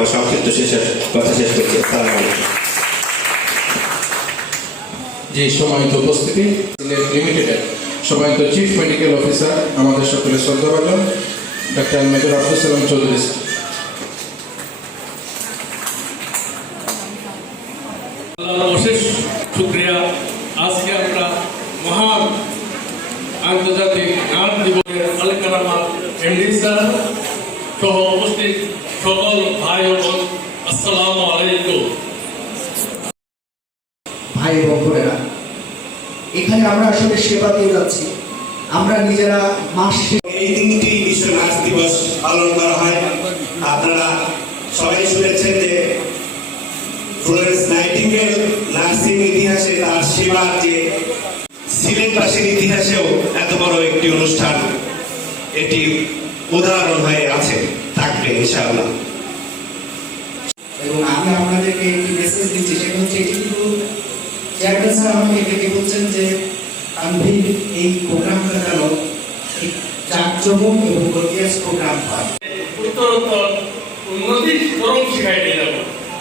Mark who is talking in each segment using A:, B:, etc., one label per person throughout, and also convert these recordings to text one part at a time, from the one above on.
A: আমার সংক্ষিপ্ত শেষের কথা শেষ করছি আসসালামু আলাইকুম
B: যে সময়ত উপস্থিতি লিমিটেডের সময়ত চিফ মেডিকেল অফিসার আমাদের সকলের শ্রদ্ধাভাজন ডাক্তার মেজর আব্দুল সালাম চৌধুরী
C: অশেষ শুক্রিয়া আজকে আমরা মহান আন্তর্জাতিক গান দিবসের আলকারামা এমডি স্যার সহ সকল ভাই ও বোন আসসালামু আলাইকুম।
D: ভাই এবং বোনেরা এখানে আমরা আসলে সেবা দিয়ে যাচ্ছি। আমরা নিজেরা মাস
E: এই দিনটি বিশ্ব নার্স দিবস পালন করা হয়। আপনারা সবাই শুনেছেন যে ফ্লোরেন্স নাইটিঙ্গেল নার্সিং ইতিহাসে তার সেবার যে সিলেটবাসীর ইতিহাসেও এত বড় একটি অনুষ্ঠান এটি উদাহরণ হয়ে আছে। ইনশাআল্লাহ।
D: এবং আমি আপনাদেরকে একটি মেসেজ দিচ্ছি সেটা হচ্ছে এটি কিন্তু চেয়ারম্যান স্যার আমাকে ডেকে বলছেন যে তানভীর এই প্রোগ্রামটা যেন জাঁকজমক এবং গতিয়াস প্রোগ্রাম হয়।
C: উত্তরোত্তর উন্নতি চরম শিখাই নিয়ে যাব।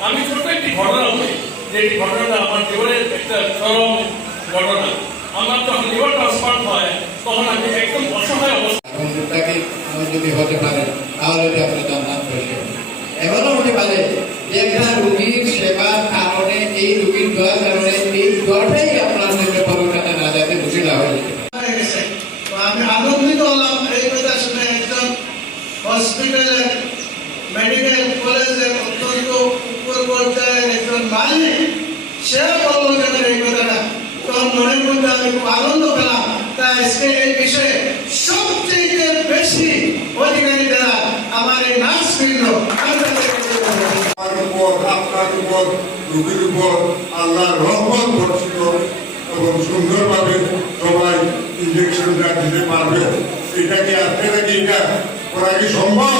C: আমি ছোট্ট একটি ঘটনা বলি যে এই ঘটনাটা আমার জীবনের একটা চরম ঘটনা। আমার যখন লিভার ট্রান্সপ্লান্ট হয় তখন আমি একদম অসহায় অবস্থা
F: যদি হতে পারে তাহলে আপনি যে একটা রুগীর সেবার কারণে, এই রুগীর দোয়ার কারণে, এই দোয়াটাই আপনার জন্য পরকাতে না যাতে মুশিলা হয়ে
G: তো আমি আনন্দিত হলাম, এই কথা শুনে একজন হসপিটালের মেডিকেল কলেজের অত্যন্ত উপর পর্যায়ের একজন মালিক, সে বলল এই কথাটা তখন মনের মধ্যে আমি আনন্দ পেলাম। তাই আজকে এই বিষয়ে সবচেয়ে বেশি অধিকারী যারা আমার এই নার্স বৃন্দ আমি তাদেরকে ধন্যবাদ জানাই।
H: আমার উপর আপনার উপর রুগীর উপর আল্লাহর রহমত বর্ষিত এবং সুন্দরভাবে সবাই ইঞ্জেকশনটা দিতে পারবে। এটা কি আজকে নাকি এটা করা কি সম্ভব?